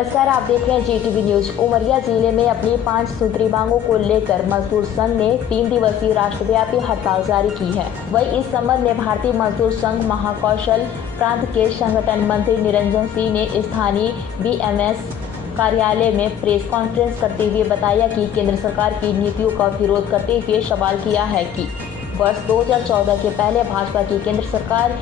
नमस्कार, आप देख रहे हैं जीटीवी न्यूज। उमरिया जिले में अपनी 5 सूत्री मांगों को लेकर मजदूर संघ ने 3 दिवसीय राष्ट्रव्यापी हड़ताल जारी की है। वहीं इस संबंध में भारतीय मजदूर संघ महाकौशल प्रांत के संगठन मंत्री निरंजन सिंह ने स्थानीय बीएमएस कार्यालय में प्रेस कॉन्फ्रेंस करते हुए बताया कि केंद्र सरकार की नीतियों का विरोध करते हुए सवाल किया है कि वर्ष 2014 के पहले भाजपा की केंद्र सरकार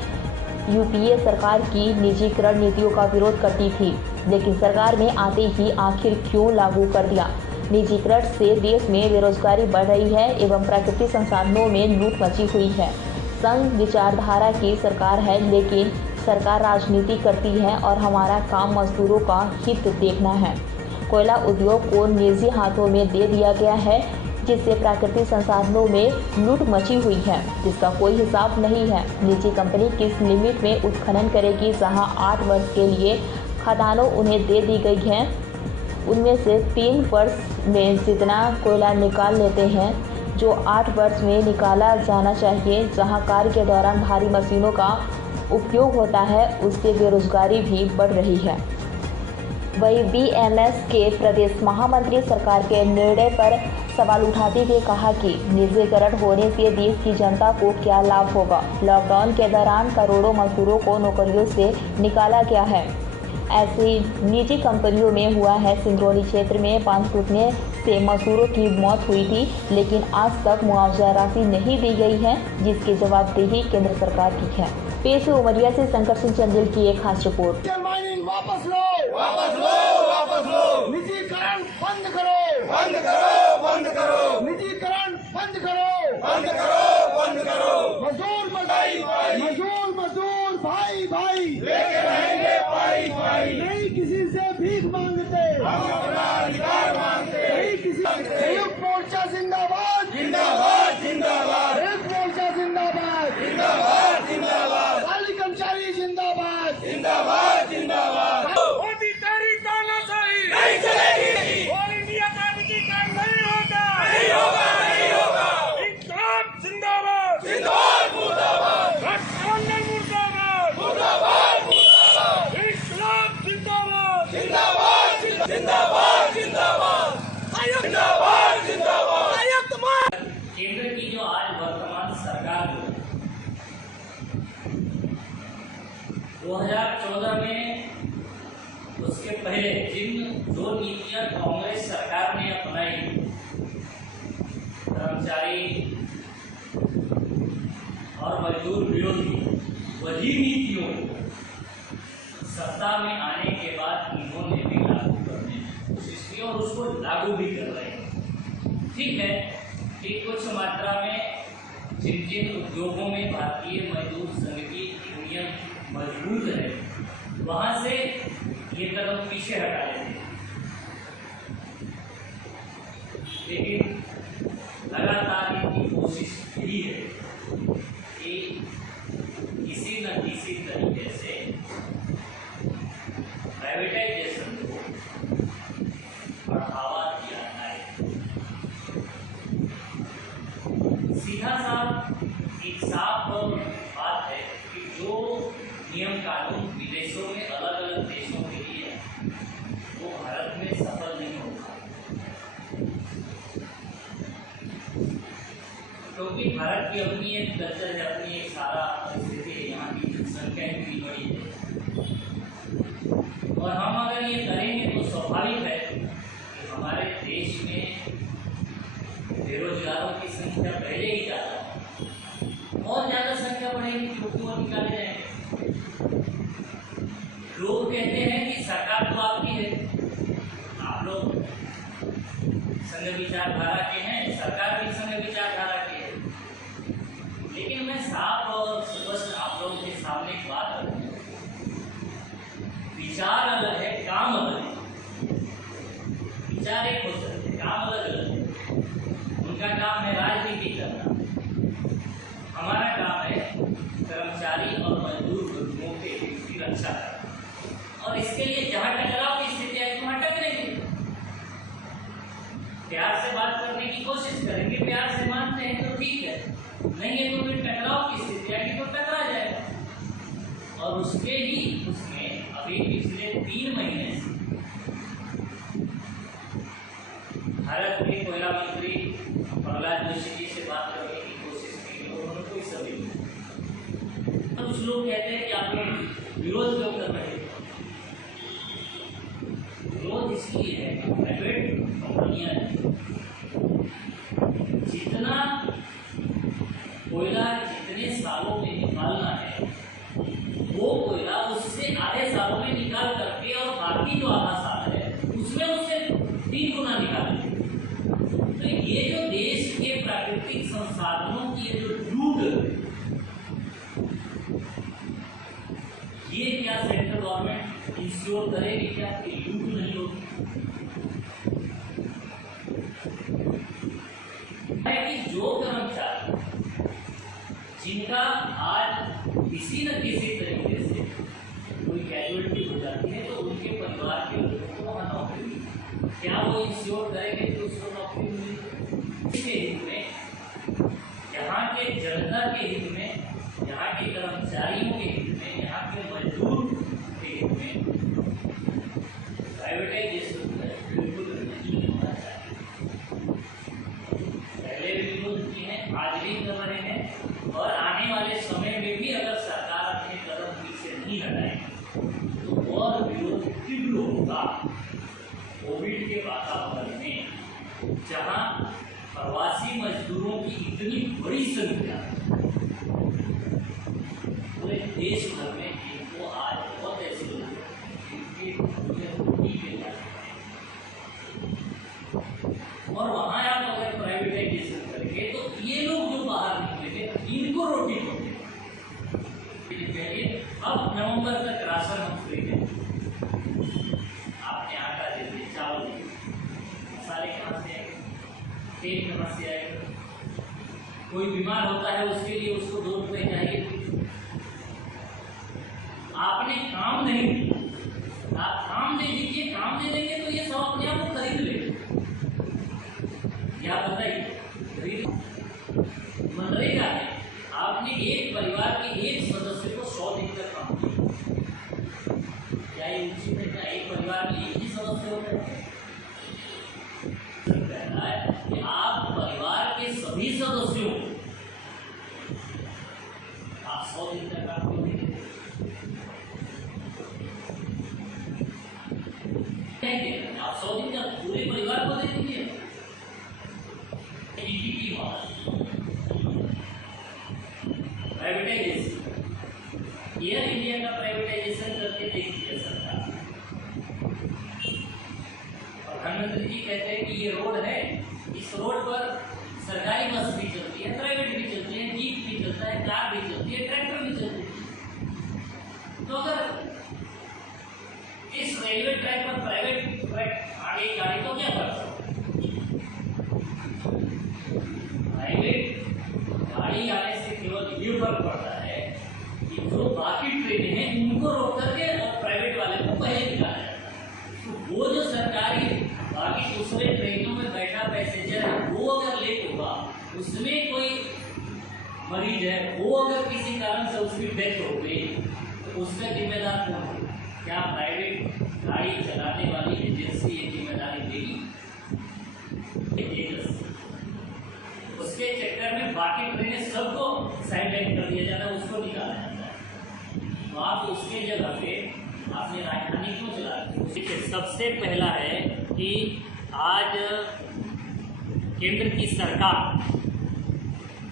यूपीए सरकार की निजीकरण नीतियों का विरोध करती थी, लेकिन सरकार में आते ही आखिर क्यों लागू कर दिया। निजीकरण से देश में बेरोजगारी बढ़ रही है एवं प्राकृतिक संसाधनों में लूट मची हुई है। संघ विचारधारा की सरकार है, लेकिन सरकार राजनीति करती है और हमारा काम मजदूरों का हित देखना है। कोयला उद्योग को निजी हाथों में दे दिया गया है, जिससे प्राकृतिक संसाधनों में लूट मची हुई है, जिसका कोई हिसाब नहीं है। निजी कंपनी किस लिमिट में उत्खनन करेगी, जहां 8 वर्ष के लिए खदानों उन्हें दे दी गई हैं, उनमें से 3 वर्ष में जितना कोयला निकाल लेते हैं जो 8 वर्ष में निकाला जाना चाहिए। जहां कार्य के दौरान भारी मशीनों का उपयोग होता है, उससे बेरोजगारी भी बढ़ रही है। वहीं बीएमएस के प्रदेश महामंत्री सरकार के निर्णय पर सवाल उठाते हुए कहा कि निजीकरण होने से देश की जनता को क्या लाभ होगा। लॉकडाउन के दौरान करोड़ों मजदूरों को नौकरियों से निकाला गया है। ऐसी निजी कंपनियों में हुआ है। सिंगरौली क्षेत्र में बांध टूटने से मजदूरों की मौत हुई थी, लेकिन आज तक मुआवजा राशि नहीं दी गई है, जिसकी जवाबदेही केंद्र सरकार की है। पेश उमरिया से शंकर सिंह चंदेल की एक खास रिपोर्ट। वापस लो, वापस लो, वापस लो। निजीकरण बंद करो, बंद करो, बंद करो। निजीकरण बंद करो, बंद करो, बंद करो। मजदूर भाई भाई लेके रहेंगे भाई भाई। नहीं किसी से भीख मांगते, हम अपना अधिकार मांगते। नहीं किसी संयुक्त मोर्चा जिंदाबाद, जिंदाबाद, जिंदाबाद। एक मोर्चा जिंदाबाद, जिंदाबाद, जिंदाबाद। खाली कर्मचारी जिंदाबाद, जिंदाबाद, जिंदाबाद। मोदी तेरी तानाशाही नहीं चलेगी, ऑल इंडिया का निजीकरण नहीं होगा, नहीं होगा, नहीं होगा। इंकलाब जिंदाबाद, जिंदाबाद, मुर्दाबाद, गठबंधन मुर्दाबाद, मुर्दाबाद, मुर्दाबाद। इंकलाब जिंदाबाद, जिंदाबाद, जिंदाबाद, जिंदाबाद, जिंदाबाद, जिंदाबाद। केंद्र की जो आज वर्तमान सरकार है, 2014 में उसके पहले जिन जो नीतियां कांग्रेस सरकार ने अपनाई, कर्मचारी और मजदूर विरोधी, वही नीतियों को सत्ता में आने के बाद इन्होंने भी लागू करने की कोशिश की और उसको लागू भी कर रहे हैं। ठीक है कि कुछ मात्रा में जिन जिन उद्योगों में भारतीय मजदूर संघ की यूनियन मजबूत है, वहां से ये कदम पीछे हटा लेते हैं, लेकिन लगातार इनकी कोशिश यही है कि किसी न किसी तरीके से प्राइवेटाइजेशन को बढ़ावा दिया जाए। सीधा सा एक साफ बात है कि जो नियम कानून विदेशों में अलग अलग देशों के लिए वो भारत में सफल नहीं होगा, क्योंकि भारत की अपनी एक कल्चर है, अपनी एक सारा परिस्थिति है, यहाँ की जनसंख्या इतनी बड़ी है और हम अगर ये करेंगे तो स्वाभाविक है कि हमारे देश में बेरोजगारों की संख्या पहले ही ज़्यादा है और ज़्यादा संख्या बढ़ेगी, क्योंकि वो निकाले जाएंगे। लोग कहते हैं कि सरकार तो आपकी है, आप लोग संघ विचारधारा के हैं, सरकार भी संघ विचारधारा की है, लेकिन मैं साफ और स्पष्ट आप लोगों के सामने एक बात रखूँ, विचार अलग है, काम अलग है। विचार एक हो सकते, काम अलग अलग है। उनका काम है राजनीति करना, हमारा काम है कर्मचारी और मजदूर वर्गों के हित की रक्षा करना, और इसके लिए जहाँ टकराव की स्थिति आएगी वहाँ टकरेंगे, प्यार से बात करने की कोशिश करेंगे, प्यार से मानते हैं तो ठीक है, नहीं है तो फिर टकराव की स्थिति आएगी तो टकरा जाएगा। और उसमें अभी पिछले 3 महीने से कुछ लोग कहते हैं कि आप लोग विरोध क्यों कर रहे हैं? विरोध इसलिए है कि प्राइवेट कंपनियां जितना कोयला जितने सालों में निकालना है वो कोयला उससे आधे सालों में निकाल करके और बाकी जो आधा साल है उसमें उससे 3 गुना निकालेंगे। तो ये जो देश के प्राकृतिक संसाधनों की ये जो लूट, ये क्या सेंट्रल गवर्नमेंट इंश्योर करेगी क्या कि लूट नहीं होगी? है कि जो कर्मचारी जिनका आज किसी न किसी तरीके से कोई कैजुअलिटी हो जाती है तो उनके परिवार के लोगों को वहाँ नौकरी, क्या वो इंश्योर करेंगे कि उसको नौकरी मिलेगी? इसके हित में, यहाँ के जनता के हित में, यहाँ के कर्मचारियों के हित में, यहाँ के मजदूर के हित में प्राइवेटाइजेशन बिल्कुल नहीं होना चाहिए। पहले भी विरोध किए हैं, आज भी कर रहे हैं और आने वाले समय में भी अगर सरकार अपने कदम पीछे नहीं हटाएगी तो और विरोध तीव्र होगा। कोविड के वातावरण में जहां प्रवासी मजदूरों की इतनी बड़ी संख्या पूरे देश भर में, जिनको आज बहुत ऐसे लोग जिनके रोटी पे जाते हैं और वहां आप अगर प्राइवेटाइजेशन करेंगे तो ये लोग जो बाहर निकलेंगे इनको रोटी पड़ेगी। अब नवंबर तक राशन हम फ्री देंगे, आपने आटा दे दिए, चावल दे दिए, मसाले कहाँ से आएंगे, तेल कहाँ से आएगा? कोई बीमार होता है उसके लिए उसको 2 रुपये चाहिए, आपने काम नहीं दिया, आप काम दे दीजिए, काम दे देंगे तो ये सब अपने आप को खरीद लेंगे। क्या बताइए, मनरेगा है, आपने एक परिवार के एक सदस्य को 100 दिन तक काम किया, क्या ये उचित है? क्या एक परिवार में एक ही सदस्य होता है? कहना है कि आप परिवार के सभी सदस्यों को आप 100 दिन तक काम करेंगे। आप 100 दिन का पूरे परिवार को दे दीजिए। प्राइवेटाइजेशन, एयर इंडिया का प्राइवेटाइजेशन करके देखिए सरकार। प्रधानमंत्री जी कहते हैं कि ये रोड है, इस रोड पर सरकारी बस भी चलती है, प्राइवेट भी चलती है, जीप भी चलता है, कार भी चलती है, ट्रैक्टर भी चलती है। तो अगर इस रेलवे ट्रैक पर प्राइवेट आगे गाड़ी तो क्या करता है? प्राइवेट गाड़ी आने से केवल ये फर्क पड़ता है कि जो बाकी ट्रेनें हैं उनको रोक करके और प्राइवेट वाले को पहले निकाला जाता है। तो वो जो सरकारी बाकी दूसरे ट्रेनों में बैठा पैसेंजर है वो अगर लेट होगा, उसमें कोई मरीज है, वो अगर किसी कारण से उसकी डेथ हो गई तो उसका जिम्मेदार कौन है? क्या प्राइवेट गाड़ी चलाने वाली एजेंसी ये जिम्मेदारी देगी? उसके चक्कर में बाकी ट्रेनें सबको साइडलाइन कर दिया जाता है, उसको निकाला जाता है। तो आप उसके जगह पे आपने राजधानी क्यों चला? देखिए, सबसे पहला है कि आज केंद्र की सरकार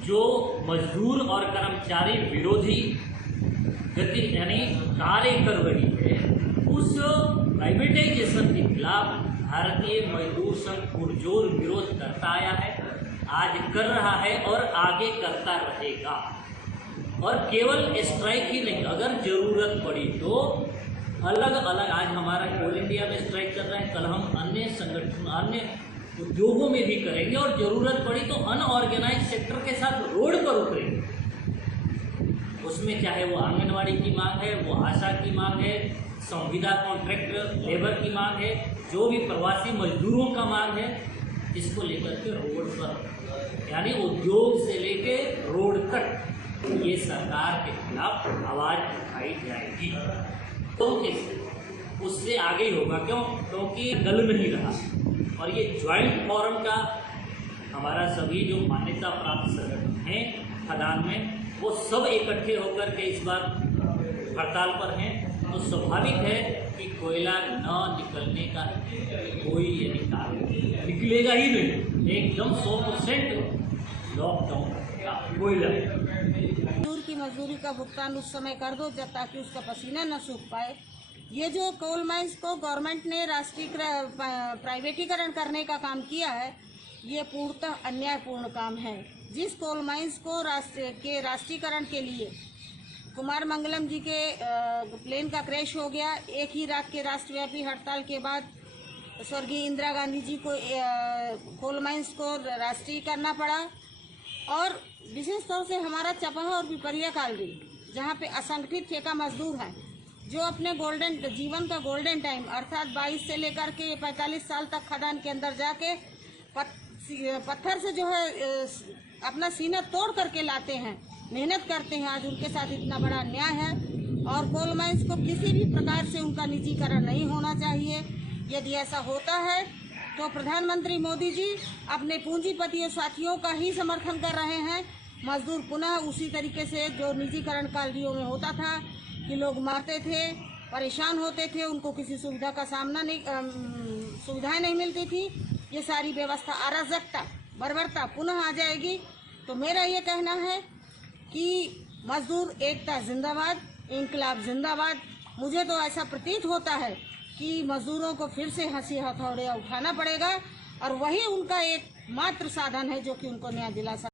जो मजदूर और कर्मचारी विरोधी गति यानी कार्य कर रही है, उस प्राइवेटाइजेशन के खिलाफ भारतीय मजदूर संघ पुरजोर विरोध करता आया है, आज कर रहा है और आगे करता रहेगा। और केवल स्ट्राइक ही नहीं, अगर जरूरत पड़ी तो अलग अलग, आज हमारा कोल इंडिया में स्ट्राइक कर रहा है, कल हम अन्य संगठन अन्य उद्योगों में भी करेंगे और जरूरत पड़ी तो अनऑर्गेनाइज सेक्टर के साथ रोड पर उतरेंगे। उसमें चाहे वो आंगनवाड़ी की मांग है, वो आशा की मांग है, संविदा कॉन्ट्रैक्ट लेबर की मांग है, जो भी प्रवासी मजदूरों का मांग है, इसको लेकर के रोड पर यानी उद्योग से लेके रोड तक ये सरकार के खिलाफ आवाज उठाई जाएगी। तो उससे आगे ही होगा, क्यों? क्योंकि गल नहीं रहा। और ये ज्वाइंट फोरम का हमारा सभी जो मान्यता प्राप्त संगठन हैं खदान में, वो सब इकट्ठे होकर के इस बार हड़ताल पर हैं, तो स्वाभाविक है कि कोयला न निकलने का कोई यानी कारण निकलेगा ही नहीं, एकदम 100% लॉकडाउन का कोयला। मजदूर की मजदूरी का भुगतान उस समय कर दो जब ताकि उसका पसीना न सूख पाए। ये जो कोल माइंस को गवर्नमेंट ने प्राइवेटीकरण करने का काम किया है, ये पूर्णतः अन्यायपूर्ण काम है। जिस कोल माइंस को राष्ट्रीयकरण के लिए कुमार मंगलम जी के प्लेन का क्रैश हो गया, एक ही रात के राष्ट्रव्यापी हड़ताल के बाद स्वर्गीय इंदिरा गांधी जी को कोल माइंस को राष्ट्रीय करना पड़ा। और विशेष तौर से हमारा चपहा और पिपरिया कालरी, जहाँ पे असंगठित ठेका मजदूर हैं, जो अपने जीवन का गोल्डन टाइम अर्थात 22 से लेकर के 45 साल तक खदान के अंदर जाके पत्थर से जो है अपना सीना तोड़ करके लाते हैं, मेहनत करते हैं। आज उनके साथ इतना बड़ा अन्याय है और कोल माइंस को किसी भी प्रकार से उनका निजीकरण नहीं होना चाहिए। यदि ऐसा होता है तो प्रधानमंत्री मोदी जी अपने पूंजीपतियों साथियों का ही समर्थन कर रहे हैं। मजदूर पुनः उसी तरीके से जो निजीकरण कालरियों में होता था कि लोग मरते थे, परेशान होते थे, उनको किसी सुविधा का सामना नहीं सुविधाएं नहीं मिलती थी, ये सारी व्यवस्था अराजकता बर्बरता पुनः आ जाएगी। तो मेरा ये कहना है कि मजदूर एकता जिंदाबाद, इंकलाब जिंदाबाद। मुझे तो ऐसा प्रतीत होता है कि मजदूरों को फिर से हंसी हथौड़े उठाना पड़ेगा और वही उनका एक मात्र साधन है जो कि उनको न्याय दिला सकता है।